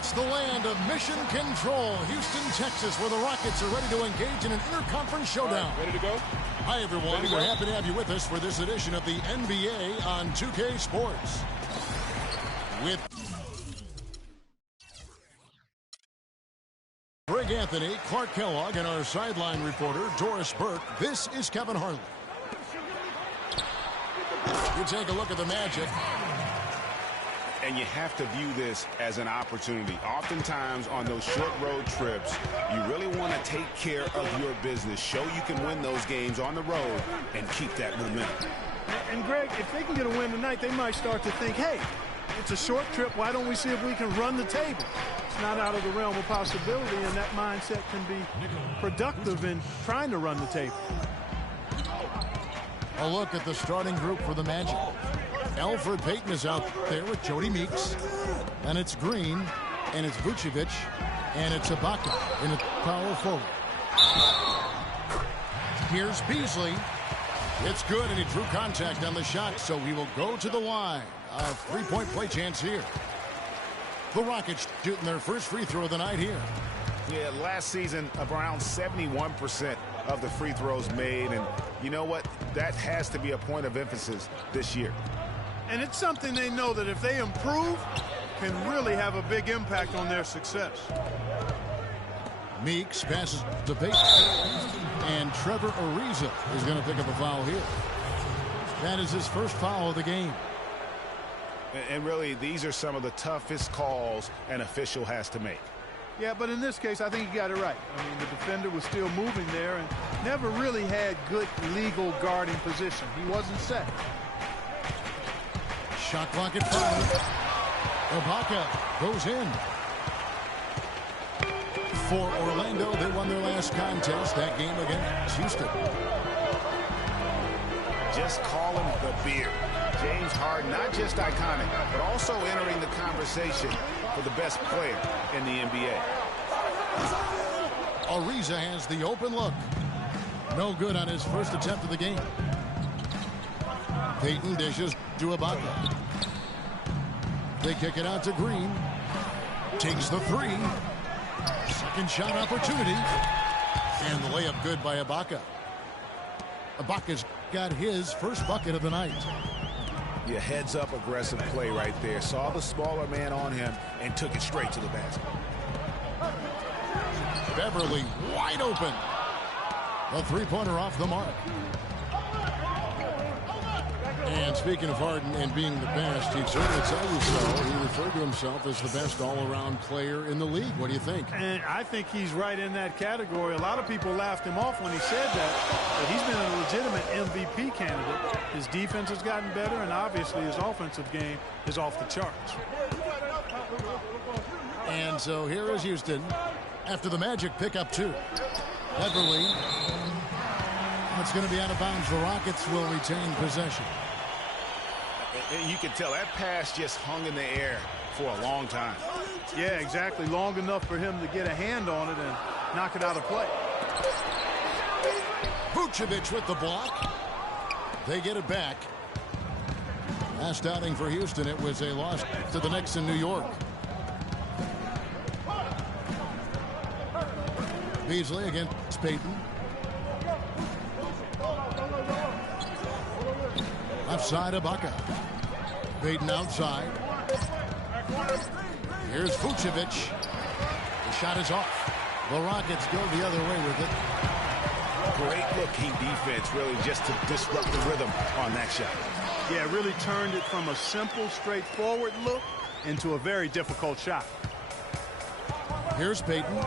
It's the land of mission control, Houston, Texas, where the Rockets are ready to engage in an interconference showdown. Ready to go? Hi, everyone. We're happy to have you with us for this edition of the NBA on 2K Sports. With Greg Anthony, Clark Kellogg, and our sideline reporter, Doris Burke, this is Kevin Harlan. You take a look at the Magic. And you have to view this as an opportunity. Oftentimes on those short road trips, you really want to take care of your business. Show you can win those games on the road and keep that momentum. And Greg, if they can get a win tonight, they might start to think, hey, it's a short trip. Why don't we see if we can run the table? It's not out of the realm of possibility, and that mindset can be productive in trying to run the table. A look at the starting group for the Magic. Elfrid Payton is out there with Jody Meeks. And it's Green, and it's Vucevic, and it's Ibaka in a power forward. Here's Beasley. It's good, and he drew contact on the shot, so he will go to the line. A three-point play chance here. The Rockets shooting their first free throw of the night here. Yeah, last season, around 71% of the free throws made. And you know what? That has to be a point of emphasis this year. And it's something they know that if they improve, can really have a big impact on their success. Meeks passes to Payton. And Trevor Ariza is going to pick up a foul here. That is his first foul of the game. And really, these are some of the toughest calls an official has to make. Yeah, but in this case, I think he got it right. I mean, the defender was still moving there and never really had good legal guarding position. He wasn't set. Shot clock at 5. Ibaka goes in. For Orlando, they won their last contest, that game against Houston. Just call him the beard. James Harden, not just iconic, but also entering the conversation for the best player in the NBA. Ariza has the open look. No good on his first attempt of the game. Payton dishes to Ibaka. They kick it out to Green. Takes the three. Second shot opportunity. And the layup good by Ibaka. Ibaka's got his first bucket of the night. Yeah, heads up aggressive play right there. Saw the smaller man on him and took it straight to the basket. Beverly wide open. A three-pointer off the mark. And speaking of Harden and being the best, he'd certainly tell you so. He referred to himself as the best all-around player in the league. What do you think? And I think he's right in that category. A lot of people laughed him off when he said that, but he's been a legitimate MVP candidate. His defense has gotten better, and obviously his offensive game is off the charts. And so here is Houston after the Magic pick up 2. Beverly. It's going to be out of bounds. The Rockets will retain possession. And you can tell that pass just hung in the air for a long time. Yeah, exactly. Long enough for him to get a hand on it and knock it out of play. Vucevic with the block. They get it back. Last outing for Houston, it was a loss to the Knicks in New York. Beasley against Payton. Left side, Ibaka. Payton outside. Here's Vucevic. The shot is off. The Rockets go the other way with it. Great looking defense, really, just to disrupt the rhythm on that shot. Yeah, really turned it from a simple, straightforward look into a very difficult shot. Here's Payton.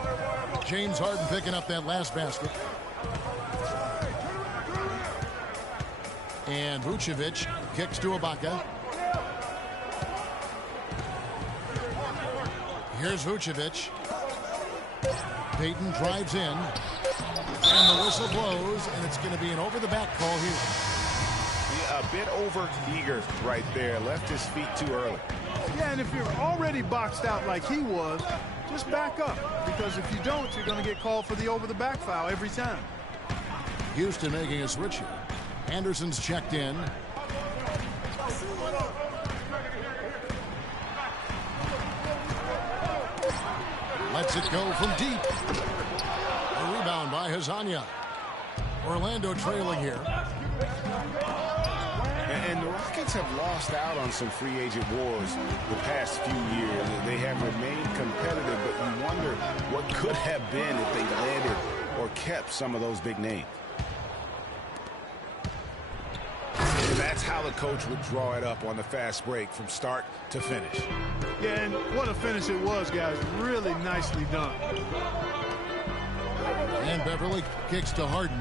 James Harden picking up that last basket. And Vucevic kicks to Ibaka. Here's Vucevic. Payton drives in. And the whistle blows, and it's going to be an over-the-back call here. Yeah, a bit over-eager right there. Left his feet too early. Yeah, and if you're already boxed out like he was, just back up. Because if you don't, you're going to get called for the over-the-back foul every time. Houston making a switch here. Anderson's checked in. Lets it go from deep. A rebound by Hazania. Orlando trailing here. And the Rockets have lost out on some free agent wars the past few years. They have remained competitive, but you wonder what could have been if they landed or kept some of those big names. And that's how the coach would draw it up on the fast break from start to finish. Yeah, and what a finish it was, guys. Really nicely done. And Beverly kicks to Harden.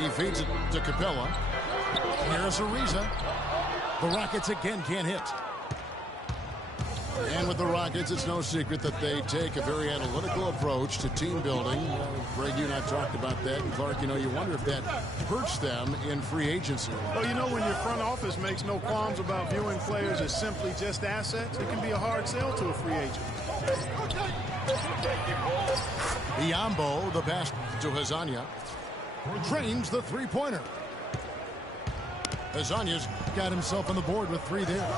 He feeds it to Capella. Here's Ariza. The Rockets again can't hit. And with the Rockets, it's no secret that they take a very analytical approach to team building. Greg, you and I talked about that. And Clark, you wonder if that hurts them in free agency. Well, when your front office makes no qualms about viewing players as simply just assets, it can be a hard sell to a free agent. Biombo, the pass to Hazania. Trains the three-pointer. Hazania's got himself on the board with 3 there.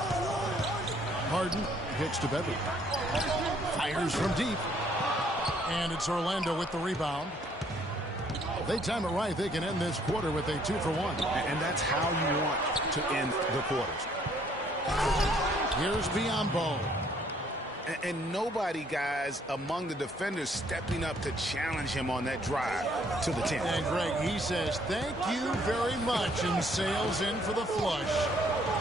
Harden kicks to Beverly. Fires from deep. And it's Orlando with the rebound. If they time it right, they can end this quarter with a 2-for-1. And that's how you want to end the quarters. Here's Biombo. And nobody, guys, among the defenders stepping up to challenge him on that drive to the 10. And Greg, he says, thank you very much, and sails in for the flush.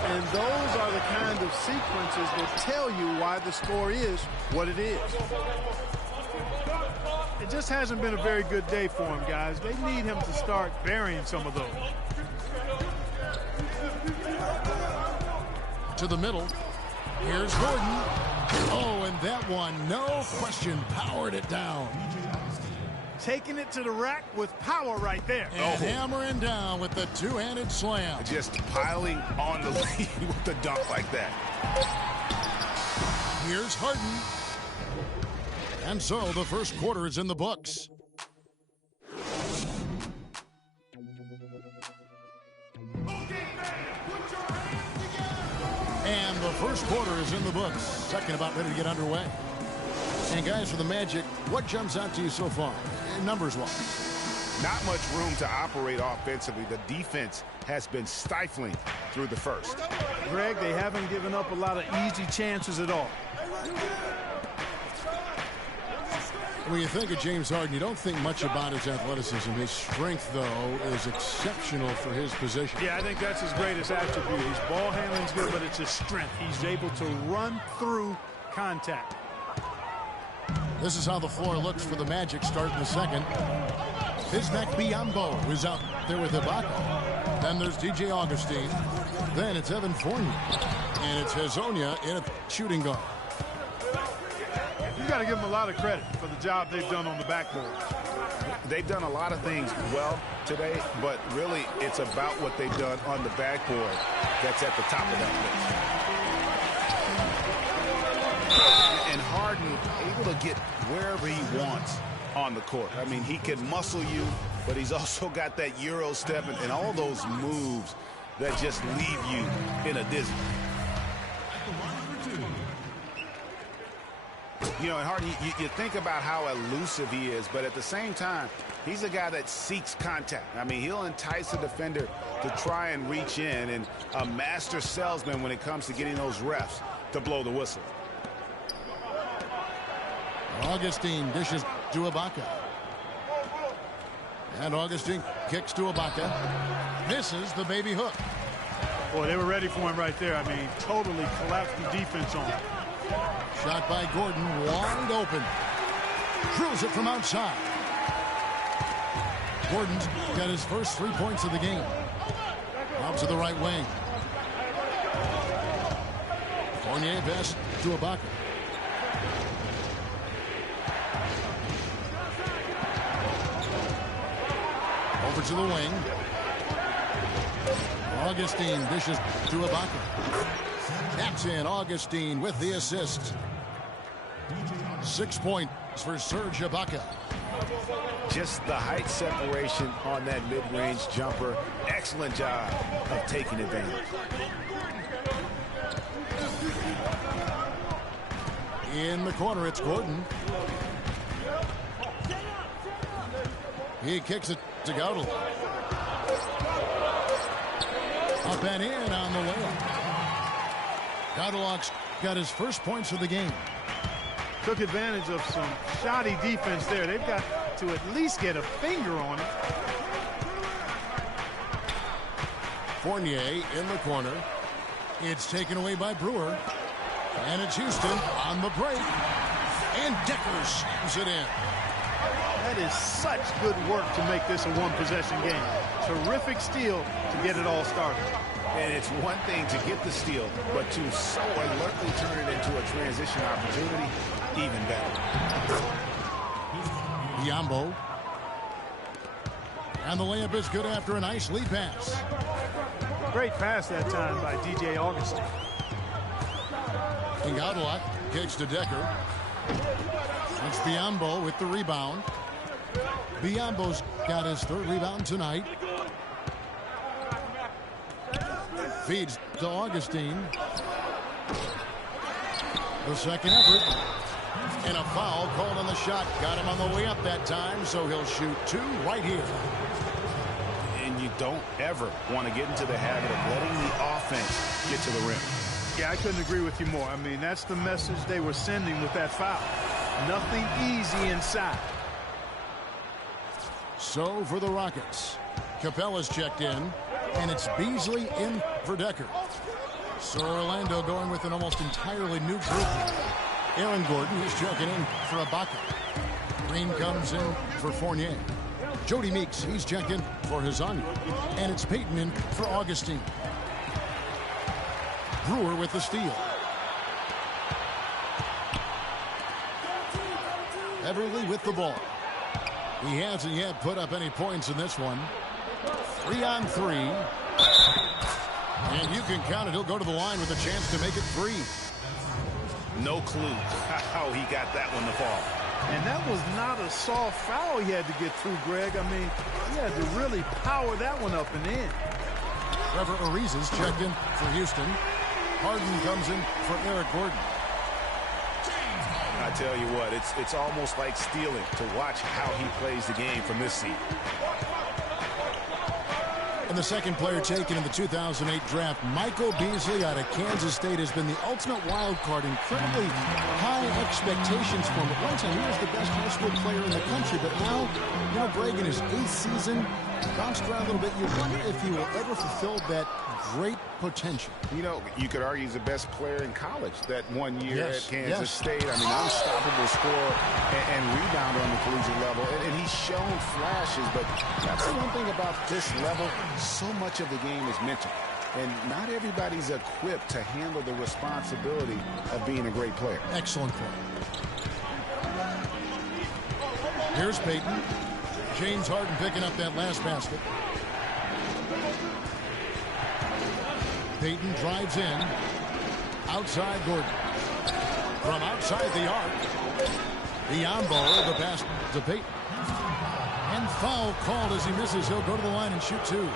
And those are the kind of sequences that tell you why the score is what it is. It just hasn't been a very good day for him, guys. They need him to start burying some of those. To the middle. Here's Gordon. Oh, and that one, no question, powered it down. Taking it to the rack with power right there. And hammering down with the two-handed slam. Just piling on the lead with the dunk like that. Here's Harden. And so the first quarter is in the books. And the first quarter is in the books. Second about ready to get underway. And guys, for the Magic, what jumps out to you so far, numbers-wise? Not much room to operate offensively. The defense has been stifling through the first. Greg, they haven't given up a lot of easy chances at all. When you think of James Harden, you don't think much about his athleticism. His strength, though, is exceptional for his position. Yeah, I think that's his greatest attribute. His ball handling's good, but it's his strength. He's able to run through contact. This is how the floor looks for the Magic starting the second. Bismack Biyombo is out there with Ibaka. Then there's DJ Augustine. Then it's Evan Fournier. And it's Hazonia in a shooting guard. You got to give them a lot of credit for the job they've done on the backboard. They've done a lot of things well today, but really it's about what they've done on the backboard that's at the top of that list. And Harden able to get wherever he wants on the court. I mean, he can muscle you, but he's also got that Euro step and all those moves that just leave you in a dizzy. And Harden, you think about how elusive he is, but at the same time, he's a guy that seeks contact. I mean, he'll entice the defender to try and reach in, and a master salesman when it comes to getting those refs to blow the whistle. Augustine dishes to Ibaka. And Augustine kicks to Ibaka. Misses the baby hook. Boy, they were ready for him right there. I mean, totally collapsed the defense on him. Shot by Gordon, wide open. Drills it from outside. Gordon's got his first 3 points of the game. Out to the right wing. Fournier pass to Ibaka. Over to the wing. Augustine dishes to Ibaka. That's in. Augustine with the assist. 6 points for Serge Ibaka. Just the height separation on that mid-range jumper. Excellent job of taking advantage. In the corner, it's Gordon. He kicks it to Gautel. Up and in on the layup. Gautel's got his first points of the game. Took advantage of some shoddy defense there. They've got to at least get a finger on it. Fournier in the corner. It's taken away by Brewer. And it's Houston on the break. And Decker slams it in. That is such good work to make this a one-possession game. Terrific steal to get it all started. And it's one thing to get the steal, but to so alertly turn it into a transition opportunity, even better. Biyombo. And the layup is good after a nice lead pass. Great pass that time by DJ Augustin. And Gautel kicks to Decker. It's Biyombo with the rebound. Biyombo's got his third rebound tonight. Feeds to Augustine. The second effort. And a foul called on the shot. Got him on the way up that time, so he'll shoot two right here. And you don't ever want to get into the habit of letting the offense get to the rim. Yeah, I couldn't agree with you more. I mean, that's the message they were sending with that foul. Nothing easy inside. So for the Rockets, Capella's checked in, and it's Beasley in for Decker. So Orlando going with an almost entirely new group. Aaron Gordon, he's checking in for Ibaka. Green comes in for Fournier. Jody Meeks, he's checked in for Hezonja. And it's Payton in for Augustine. Brewer with the steal. Everly with the ball. He hasn't yet put up any points in this one. 3-on-3. And you can count it. He'll go to the line with a chance to make it 3. No clue how he got that one to fall. And that was not a soft foul he had to get through, Greg. I mean, he had to really power that one up and in. Trevor Ariza is checked in for Houston. Harden comes in for Eric Gordon. I tell you what, it's almost like stealing to watch how he plays the game from this seat. And the second player taken in the 2008 draft, Michael Beasley out of Kansas State, has been the ultimate wild card. Incredibly high expectations for him. At one time, he was the best high school player in the country. But now, you know, Greg, in his 8th season, bounced around a little bit. You wonder if he will ever fulfill that great potential. You know, you could argue he's the best player in college that 1 year at Kansas State. I mean, unstoppable scorer and rebounder on the collegiate level. And he's shown flashes, but that's the one thing about this level. So much of the game is mental. And not everybody's equipped to handle the responsibility of being a great player. Excellent play. Here's Payton. James Harden picking up that last basket. Payton drives in. Outside Gordon. From outside the arc. Biyombo, the pass to Payton. And foul called as he misses. He'll go to the line and shoot 2.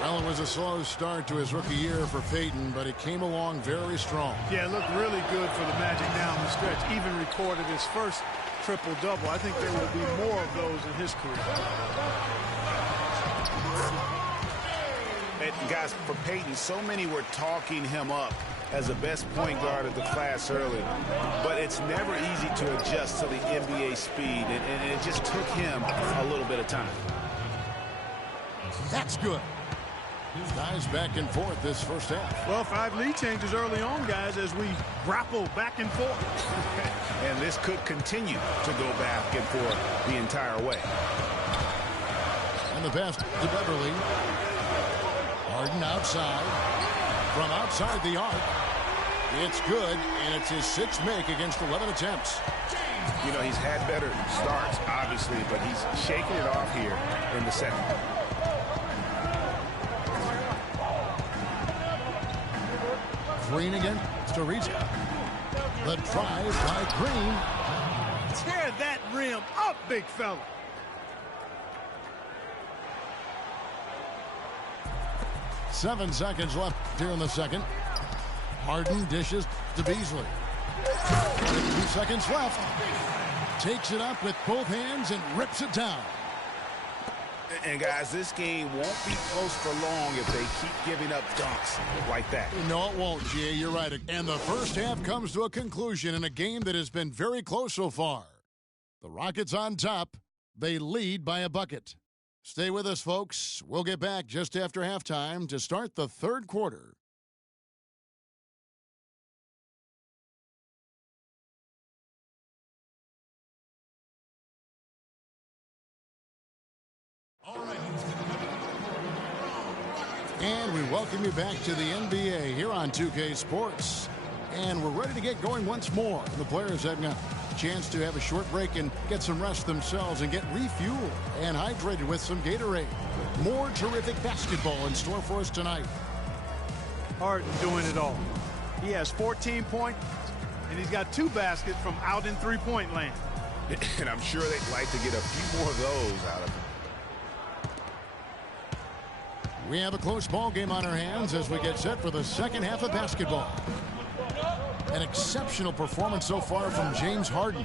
Well, it was a slow start to his rookie year for Payton, but it came along very strong. Yeah, it looked really good for the Magic down the stretch. Even recorded his first triple-double. I think there will be more of those in his career. And guys, for Payton, so many were talking him up as the best point guard of the class early. But it's never easy to adjust to the NBA speed, and it just took him a little bit of time. That's good. Guys back and forth this first half. Well, 5 lead changes early on, guys, as we grapple back and forth. And this could continue to go back and forth the entire way. And the pass to Beverly. Harden outside. From outside the arc. It's good, and it's his 6th make against 11 attempts. You know, he's had better starts, obviously, but he's shaking it off here in the second. Green again. Ariza. The drive by Green. Tear that rim up, big fella. Seven seconds left here in the second. Harden dishes to Beasley. 2 seconds left. takes it up with both hands and rips it down. And, guys, this game won't be close for long if they keep giving up dunks like that. No, it won't, G.A. You're right. And the first half comes to a conclusion in a game that has been very close so far. The Rockets on top. They lead by a bucket. Stay with us, folks. We'll get back just after halftime to start the third quarter. And we welcome you back to the NBA here on 2K Sports. And we're ready to get going once more. The players have got a chance to have a short break and get some rest themselves and get refueled and hydrated with some Gatorade. More terrific basketball in store for us tonight. Harden doing it all. He has 14 points, and he's got 2 baskets from out in three-point land. And I'm sure they'd like to get a few more of those out of him. We have a close ball game on our hands as we get set for the second half of basketball. An exceptional performance so far from James Harden.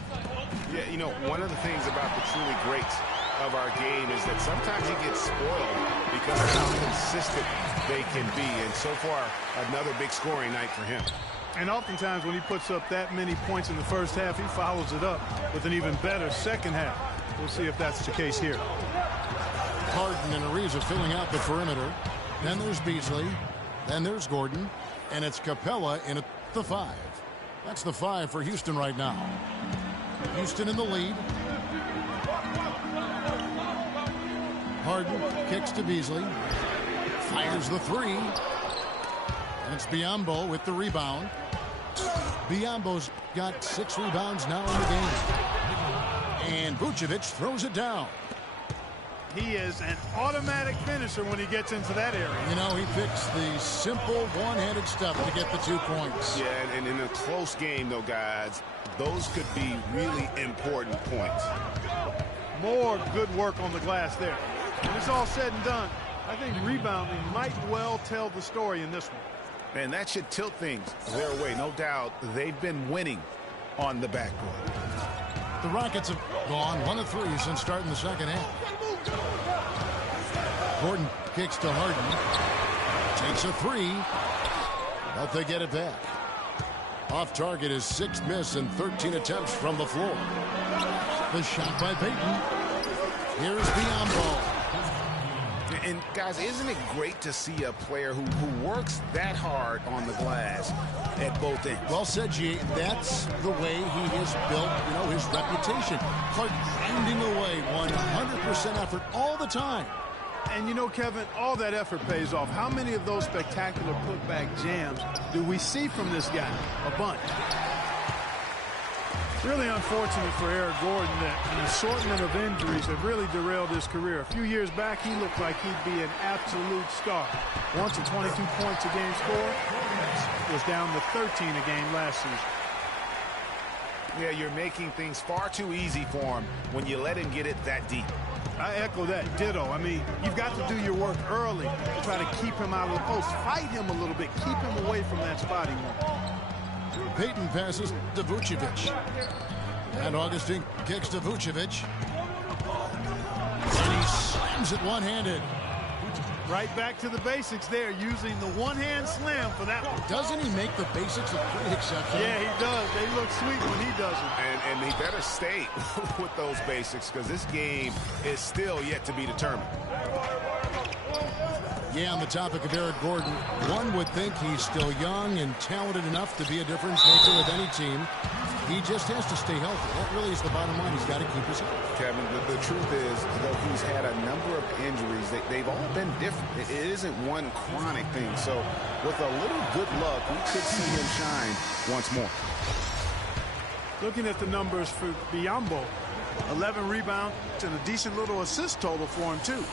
Yeah, you know, one of the things about the truly greats of our game is that sometimes he gets spoiled because of how consistent they can be. And so far, another big scoring night for him. And oftentimes when he puts up that many points in the first half, he follows it up with an even better second half. We'll see if that's the case here. Harden and Ariza filling out the perimeter. Then there's Beasley. Then there's Gordon. And it's Capella in at the 5. That's the 5 for Houston right now. Houston in the lead. Harden kicks to Beasley. Fires the 3. And it's Biyombo with the rebound. Biyombo's got 6 rebounds now in the game. And Vucevic throws it down. He is an automatic finisher when he gets into that area. You know, he picks the simple one-handed stuff to get the 2 points. Yeah, and in a close game, though, guys, those could be really important points. More good work on the glass there. When it's all said and done, I think rebounding might well tell the story in this one. And that should tilt things their way. No doubt they've been winning on the backcourt. The Rockets have gone 1 of 3 since starting the second half. Gordon kicks to Harden. Takes a 3. But they get it back. Off target is 6th miss and 13 attempts from the floor. The shot by Payton. Here's Biyombo. And, guys, isn't it great to see a player who works that hard on the glass at both ends? Well said, G. That's the way he has built, you know, his reputation. Hard grinding away, 100% effort all the time. And, you know, Kevin, all that effort pays off. How many of those spectacular putback jams do we see from this guy? A bunch. Really unfortunate for Eric Gordon that an assortment of injuries have really derailed his career. A few years back, he looked like he'd be an absolute star. Once a 22 points a game score, was down to 13 a game last season. Yeah, you're making things far too easy for him when you let him get it that deep. I echo that. Ditto. I mean, you've got to do your work early to try to keep him out of the post. Fight him a little bit. Keep him away from that spot he wants. Payton passes to Vucevic. And Augustine kicks to Vucevic. And he slams it one-handed. Right back to the basics there, using the one-hand slam for that one. Doesn't he make the basics look pretty exceptional? Yeah, he does. They look sweet when he does it. And he better stay with those basics because this game is still yet to be determined. Yeah, on the topic of Eric Gordon, one would think he's still young and talented enough to be a difference maker with any team. He just has to stay healthy. That really is the bottom line. He's got to keep his health. Kevin, the truth is, though he's had a number of injuries, they've all been different. It isn't one chronic thing. So with a little good luck, we could see him shine once more. Looking at the numbers for Biyombo, 11 rebounds and a decent little assist total for him, too.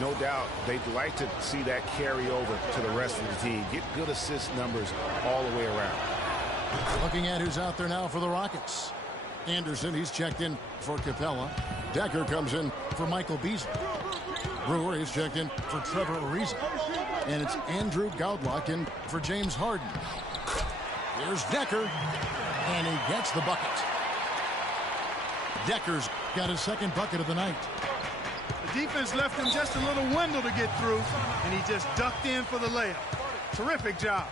No doubt they'd like to see that carry over to the rest of the team. Get good assist numbers all the way around. Looking at who's out there now for the Rockets. Anderson, he's checked in for Capella. Decker comes in for Michael Beasley. Brewer, he's checked in for Trevor Ariza. And it's Andrew Goudlock in for James Harden. Here's Decker, and he gets the bucket. Decker's got his second bucket of the night. The defense left him just a little window to get through, and he just ducked in for the layup. Terrific job.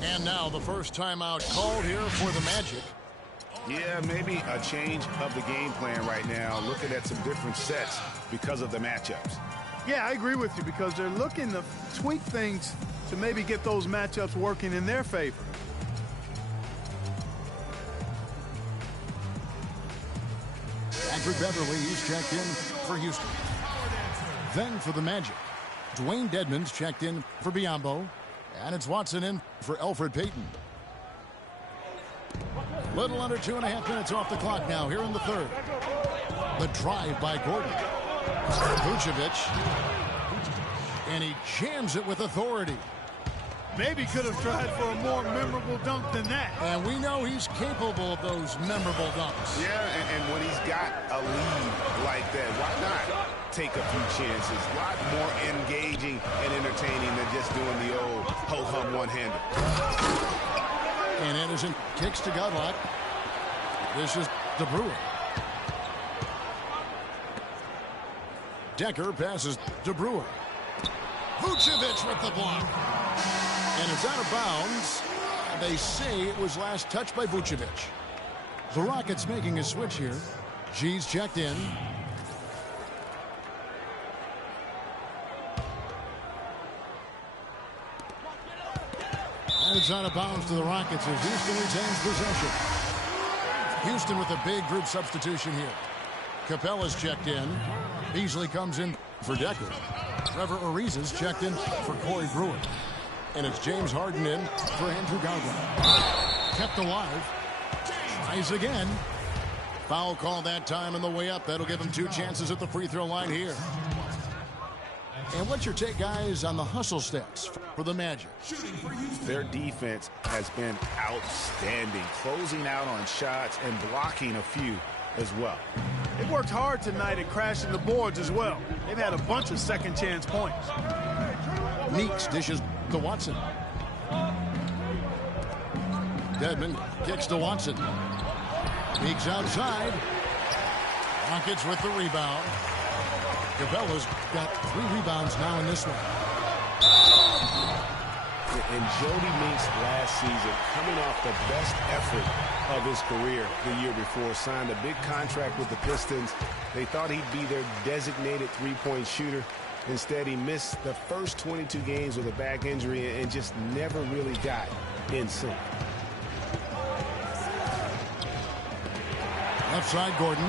And now the first timeout called here for the Magic. Yeah, maybe a change of the game plan right now, looking at some different sets because of the matchups. Yeah, I agree with you because they're looking to tweak things to maybe get those matchups working in their favor. Andrew Beverly, he's checked in for Houston. Then for the Magic, Dwayne Dedmon's checked in for Biyombo. And it's Watson in for Elfrid Payton. Little under 2.5 minutes off the clock now here in the third. The drive by Gordon. Vucevic. And he jams it with authority. Maybe could have tried for a more memorable dunk than that. And we know he's capable of those memorable dunks. Yeah, and when he's got a lead like that, why not take a few chances? A lot more engaging and entertaining than just doing the old ho-hum one-hander. And Anderson kicks to Godlock. This is De Brewer. Decker passes De Brewer. Vucevic with the block. And it's out of bounds. They say it was last touched by Vucevic. The Rockets making a switch here. G's checked in. And it's out of bounds to the Rockets as Houston retains possession. Houston with a big group substitution here. Capella's checked in. Beasley comes in for Decker. Trevor Ariza's checked in for Corey Brewer. And it's James Harden in for Andrew Godwin. Kept alive. Tries again. Foul call that time on the way up. That'll give him 2 chances at the free throw line here. And what's your take, guys, on the hustle stats for the Magic? Their defense has been outstanding, closing out on shots and blocking a few as well. They worked hard tonight at crashing the boards as well. They've had a bunch of second chance points. Meeks dishes to Watson. Dedmon kicks to Watson. Meeks outside. Rockets with the rebound. Capella's got 3 rebounds now in this one. And Jody Meeks last season, coming off the best effort of his career the year before, signed a big contract with the Pistons. They thought he'd be their designated three-point shooter. Instead, he missed the first 22 games with a back injury and just never really got in sync. Left side, Gordon.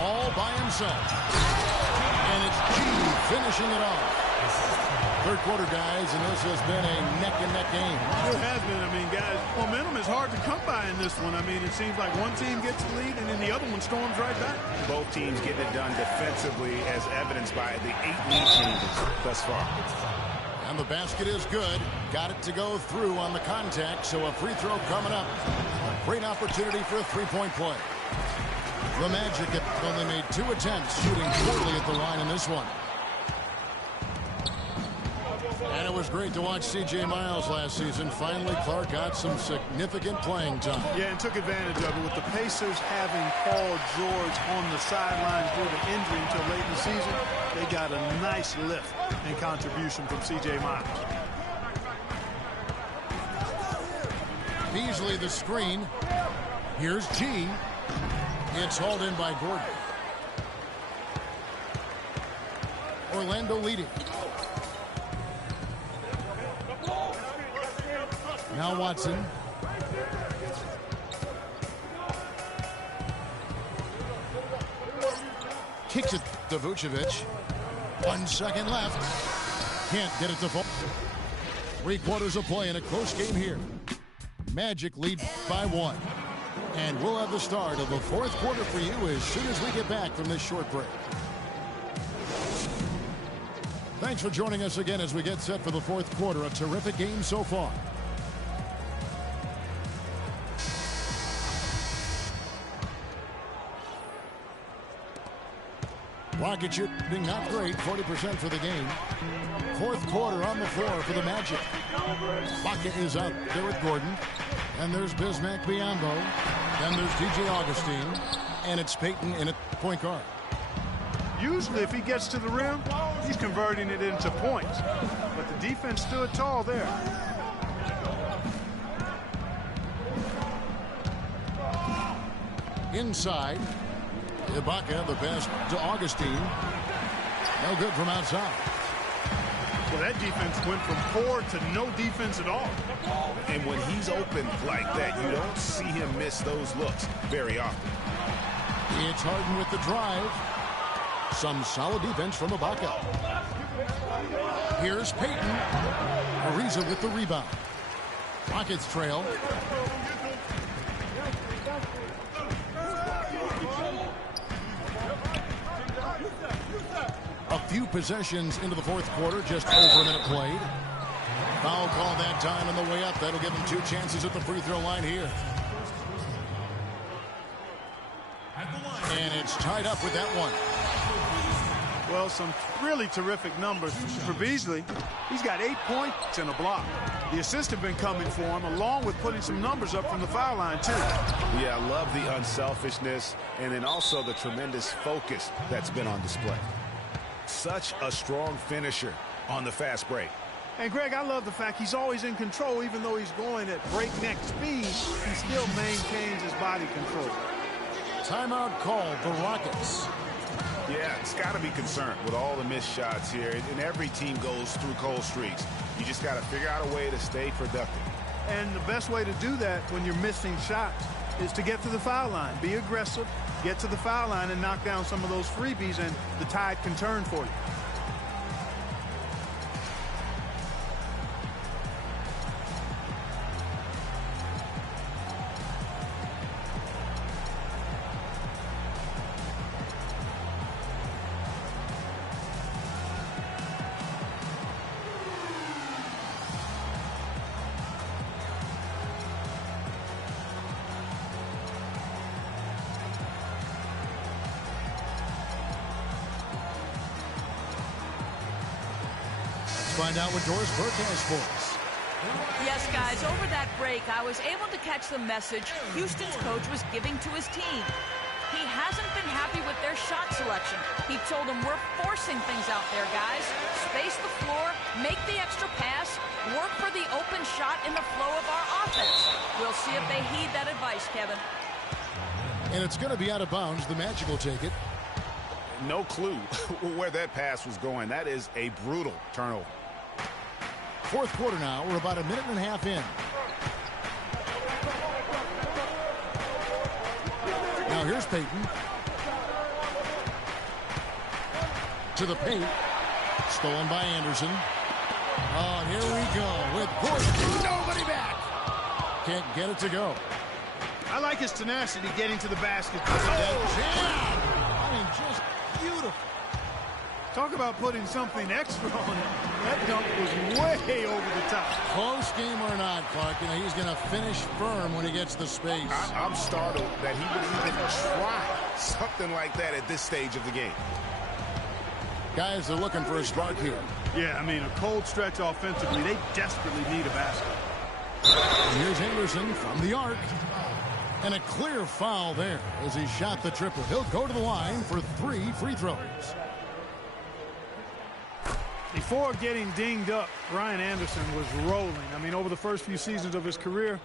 All by himself. And it's G finishing it off. Third quarter, guys, and this has been a neck-and-neck game. It has been. I mean, guys, momentum is hard to come by in this one. I mean, it seems like one team gets the lead, and then the other one storms right back. Both teams getting it done defensively, as evidenced by the 8 lead changes thus far. And the basket is good. Got it to go through on the contact, so a free throw coming up. Great opportunity for a three-point play. The Magic have only made 2 attempts, shooting poorly at the line in this one. And it was great to watch C.J. Miles last season. Finally, Clark got some significant playing time. Yeah, and took advantage of it with the Pacers having Paul George on the sidelines due to injury until late in the season. They got a nice lift and contribution from C.J. Miles. Beasley the screen. Here's G. It's hauled in by Gordon. Orlando leading. Now Watson. Kicks it to Vucevic. 1 second left. Can't get it to fall. 3 quarters of play in a close game here. Magic lead by 1. And we'll have the start of the 4th quarter for you as soon as we get back from this short break. Thanks for joining us again as we get set for the 4th quarter. A terrific game so far. Rocket shooting not great, 40% for the game. Fourth quarter on the floor for the Magic. Ibaka is out there with Gordon. And there's Bismack Biyombo. Then there's DJ Augustine. And it's Payton in at point guard. Usually if he gets to the rim, he's converting it into points. But the defense stood tall there. Inside. Ibaka, the pass to Augustine. No good from outside. Well, that defense went from poor to no defense at all. And when he's open like that, you don't see him miss those looks very often. It's Harden with the drive. Some solid defense from Ibaka. Here's Payton. Ariza with the rebound. Rockets trail. A few possessions into the fourth quarter, just over a minute played. Foul call that time on the way up. That'll give him 2 chances at the free throw line here. And it's tied up with that one. Well, some really terrific numbers for Beasley. He's got 8 points and a block. The assists have been coming for him, along with putting some numbers up from the foul line, too. Yeah, I love the unselfishness and then also the tremendous focus that's been on display. Such a strong finisher on the fast break. And, Greg, I love the fact he's always in control. Even though he's going at breakneck speed, he still maintains his body control. Timeout called, the Rockets. Yeah, it's got to be concerned with all the missed shots here. And every team goes through cold streaks. You just got to figure out a way to stay productive. And the best way to do that when you're missing shots is to get to the foul line. Be aggressive, get to the foul line, and knock down some of those freebies, and the tide can turn for you. Find out what Doris Burke has for us. Yes, guys, over that break, I was able to catch the message Houston's coach was giving to his team. He hasn't been happy with their shot selection. He told them, we're forcing things out there, guys. Space the floor, make the extra pass, work for the open shot in the flow of our offense. We'll see if they heed that advice, Kevin. And it's going to be out of bounds. The Magic will take it. No clue where that pass was going. That is a brutal turnover. Fourth quarter now. We're about a minute and a half in. Now here's Payton. To the paint. Stolen by Anderson. Oh, here we go with Gordon. Nobody back. Can't get it to go. I like his tenacity getting to the basket. Jam. I mean, just beautiful. Talk about putting something extra on it. That dunk was way over the top. Close game or not, Clark, you know, he's going to finish firm when he gets the space. I'm startled that he would even try something like that at this stage of the game. Guys are looking for a spark here. Yeah, I mean, a cold stretch offensively. They desperately need a basket. And here's Anderson from the arc. And a clear foul there as he shot the triple. He'll go to the line for 3 free throws. Before getting dinged up, Ryan Anderson was rolling. I mean, over the first few seasons of his career,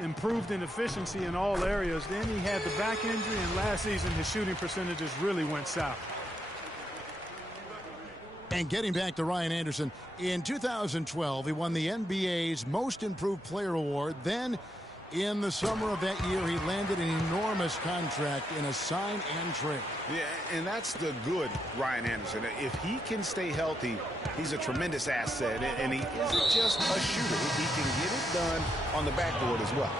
improved in efficiency in all areas. Then he had the back injury, and last season his shooting percentages really went south. And getting back to Ryan Anderson, in 2012, he won the NBA's Most Improved Player Award. Then, in the summer of that year, he landed an enormous contract in a sign and trade. Yeah, and that's the good Ryan Anderson. If he can stay healthy, he's a tremendous asset, and he isn't just a shooter. He can get it done on the backboard as well.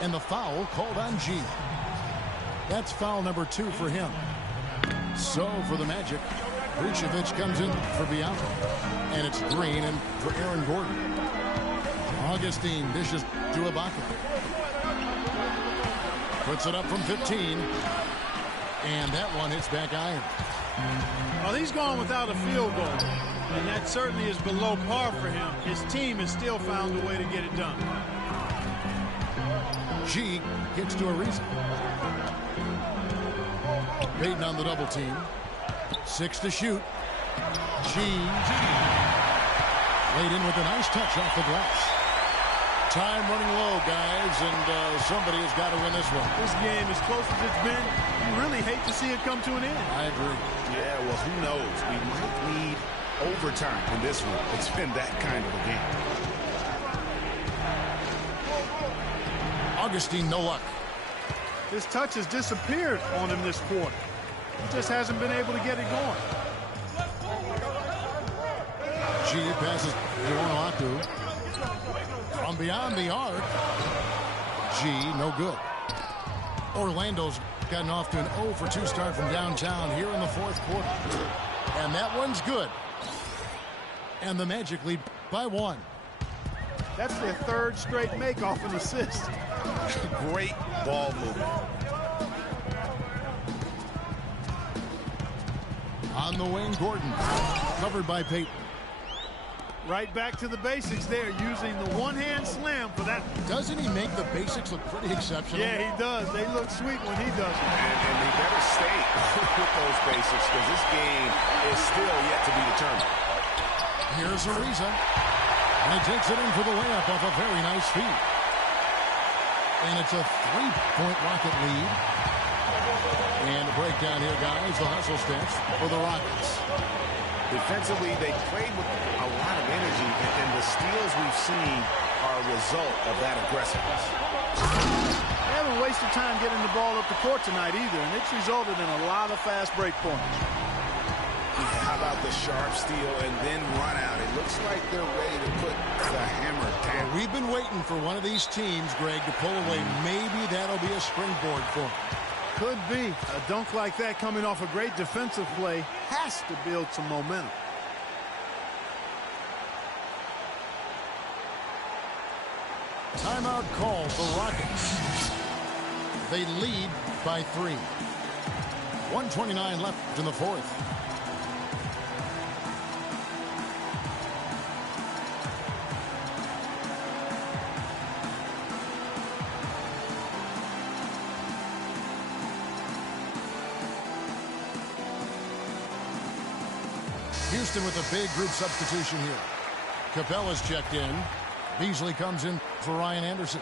And the foul called on G. That's foul number 2 for him. So for the Magic, Vucevic comes in for Bianca. And it's Green and for Aaron Gordon. Augustine dishes to Ibaka. Puts it up from 15. And that one hits back iron. Well, he's gone without a field goal, and that certainly is below par for him. His team has still found a way to get it done. G gets to Ariza. Payton on the double team. 6 to shoot. G. Laid in with a nice touch off the glass. Time running low, guys, and somebody has got to win this one. This game, as close as it's been, you really hate to see it come to an end. I agree. Yeah, well, who knows? We might need overtime in this one. It's been that kind of a game. Augustine, no luck. His touch has disappeared on him this quarter. He just hasn't been able to get it going. G passes to Onuaku. From beyond the arc. G, no good. Orlando's gotten off to an 0 for 2 start from downtown here in the 4th quarter. And that one's good. And the Magic lead by 1. That's their 3rd straight make off an assist. Great ball movement. On the wing, Gordon. Covered by Payton. Right back to the basics there, using the one-hand slam for that. Doesn't he make the basics look pretty exceptional? Yeah, he does. They look sweet when he does it. And they better stay with those basics because this game is still yet to be determined. Here's Ariza. And he takes it in for the layup off a very nice feed. And it's a 3-point Rocket lead. And a breakdown here, guys. The hustle stats for the Rockets. Defensively, they played with a lot of energy, and the steals we've seen are a result of that aggressiveness. They haven't wasted time getting the ball up the court tonight either, and it's resulted in a lot of fast break points. How about the sharp steal and then run out? It looks like they're ready to put the hammer down. We've been waiting for one of these teams, Greg, to pull away. Maybe that'll be a springboard for them. Could be. A dunk like that coming off a great defensive play has to build some momentum. Timeout call for Rockets. They lead by 3. 1:29 left in the 4th. Houston with a big group substitution here. Capella's checked in. Beasley comes in for Ryan Anderson.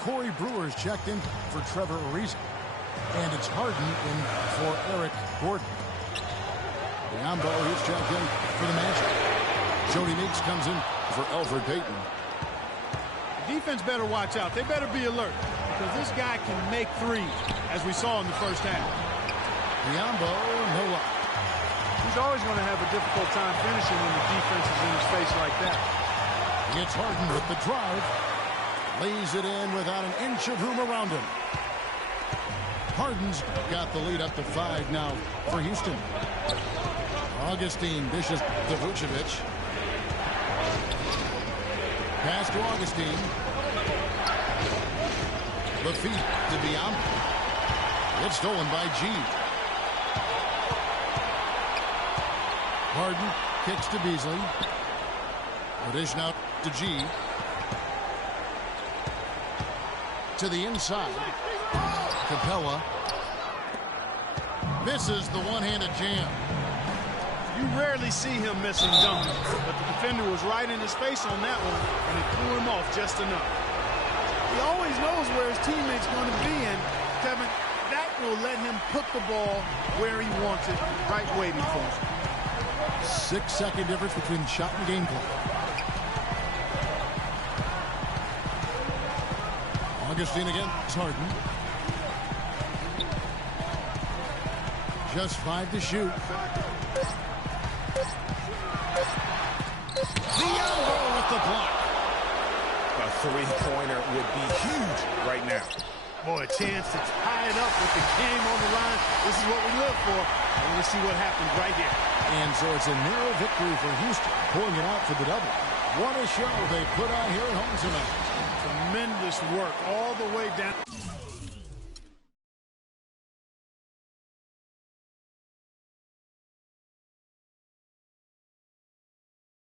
Corey Brewer's checked in for Trevor Ariza. And it's Harden in for Eric Gordon. Biombo is checked in for the Magic. Jody Meeks comes in for Elfrid Payton. Defense better watch out. They better be alert because this guy can make threes, as we saw in the first half. Biombo, no luck. He's always going to have a difficult time finishing when the defense is in his face like that. It's Harden with the drive. Lays it in without an inch of room around him. Harden's got the lead up to 5 now for Houston. Augustine dishes to Vucevic. Pass to Augustine. The feed to Biombo. It's stolen by G. Harden kicks to Beasley. Addition out to G. To the inside. Capella. Misses the one-handed jam. You rarely see him missing dunks, but the defender was right in his face on that one, and it threw him off just enough. He always knows where his teammate's going to be, and Kevin, that will let him put the ball where he wants it, right waiting for him. 6-second difference between shot and game clock. Augustine against Harden. Just 5 to shoot. Biombo with the block. A three-pointer would be huge right now. Boy, a chance to tie it up with the game on the line. This is what we live for. And we'll see what happens right here. And so it's a narrow victory for Houston, pulling it out for the double. What a show they put on here at home tonight. Tremendous work all the way down.